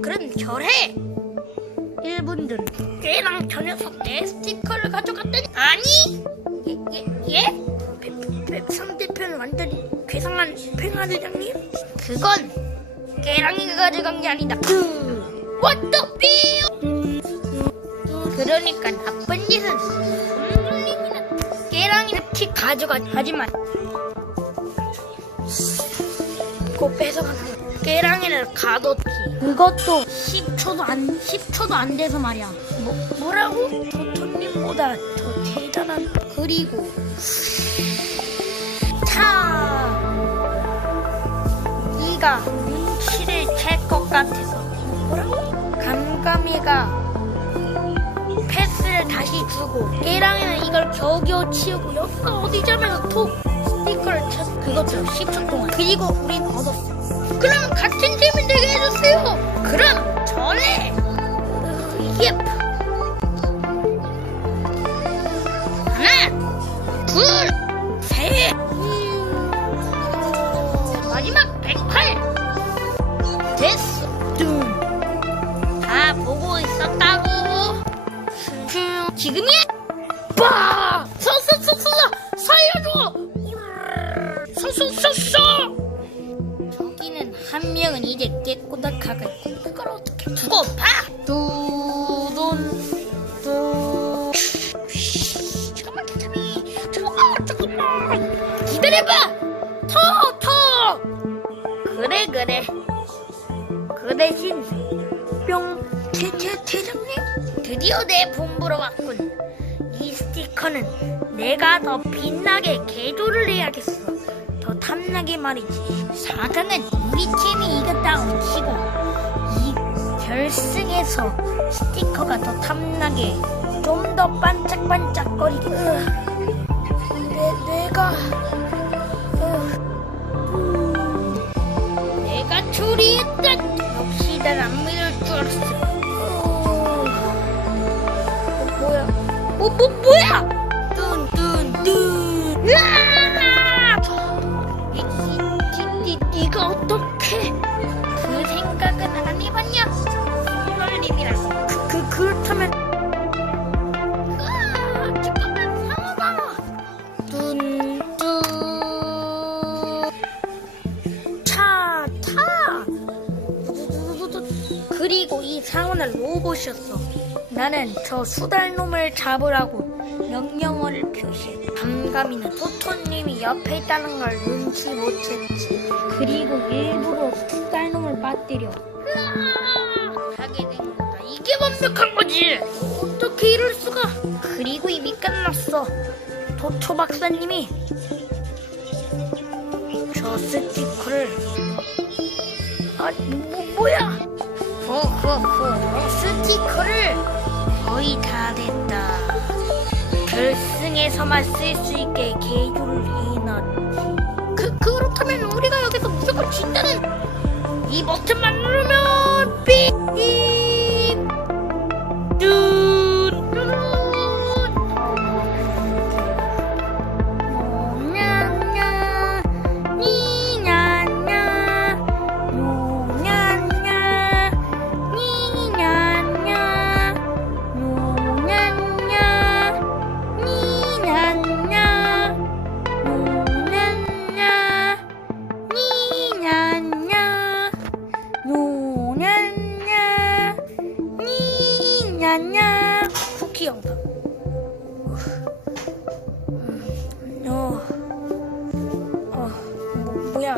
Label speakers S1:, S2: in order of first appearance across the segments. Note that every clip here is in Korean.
S1: 그럼 결해 1분 전 걔랑 저 녀석 내 스티커를 가져갔더니 아니 예? 예? 예? 상대편 완전히 괴상한 팽아대장님 그건 깨랑이가 가져간 게 아니다 그 What the bill 그러니까 나쁜 짓은 손놀림이나 깨랑이나 티 가져가 하지만 꼭 뺏어가는 거야. 깨랑이를 가뒀지. 그것도 10초도 안 10초도 안 돼서 말이야. 뭐, 뭐라고? 토토님보다 더 대단한 그리고. 차 네가 눈치를 챌 것 같아서 뭐라고? 감감이가 패스를 다시 주고 깨랑이는 이걸 겨우겨우 치우고 여기가 어디자면서 톡 스티커를 쳤어 그것도 10초 동안. 그리고 우린 얻었어 그럼 같은 팀이 되게 해주세요. 그럼 전에 이게 하나 둘 셋. 마지막 108 됐어. 다 보고 있었다고. 흠, 지금이야? 빠 서서서서 살려줘! 서서서서 한 명은 이제 깨꼬닥하고 있고 그걸 어떻게 두고 봐! 두돈 두 잠깐만 기다려 잠깐만. 잠깐만. 기다려봐! 터 터! 그래 그래. 그 대신 뿅. 대, 대, 대장님? 드디어 내 본부로 왔군. 이 스티커는 내가 더 빛나게 개조를 해야겠어. 더 탐나게 말이지. 4강은 우리 팀이 이겼다고 치고 이 결승에서 스티커가 더 탐나게 좀 더 반짝반짝거리게. 으, 내, 내가 으, 내가 처리했다. 역시 난안 믿을 줄 알았어. 어, 뭐야? 뭐, 뭐, 뭐야 상어는 로봇이었어. 나는 저 수달놈을 잡으라고 명령어를 표시해. 감감이는 토토님이 옆에 있다는 걸 눈치 못챘지. 그리고 일부러 수달놈을 빠뜨려. 하게 된 거다. 이게 완벽한 거지. 어떻게 이럴 수가? 그리고 이미 끝났어. 토토 박사님이 저 스티커를 아 뭐, 뭐야 호호호 스티커를 거의 다 됐다. 결승에서만 쓸 수 있게 개조를 해놨지. 그, 그렇다면 우리가 여기서 무조건 진다는 이 버튼만 누르면 삐 뚜, 니냐냐 쿠키 영상 어, 어, 뭐, 뭐야?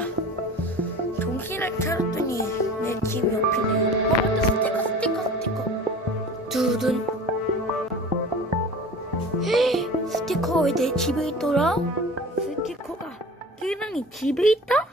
S1: 정신을 차렸더니 내 집 옆이네. 어, 맞다, 스티커, 스티커, 스티커. 두둔. 헤이, 스티커가 왜내 집에 있더라? 스티커가 깨랑이 집에 있다?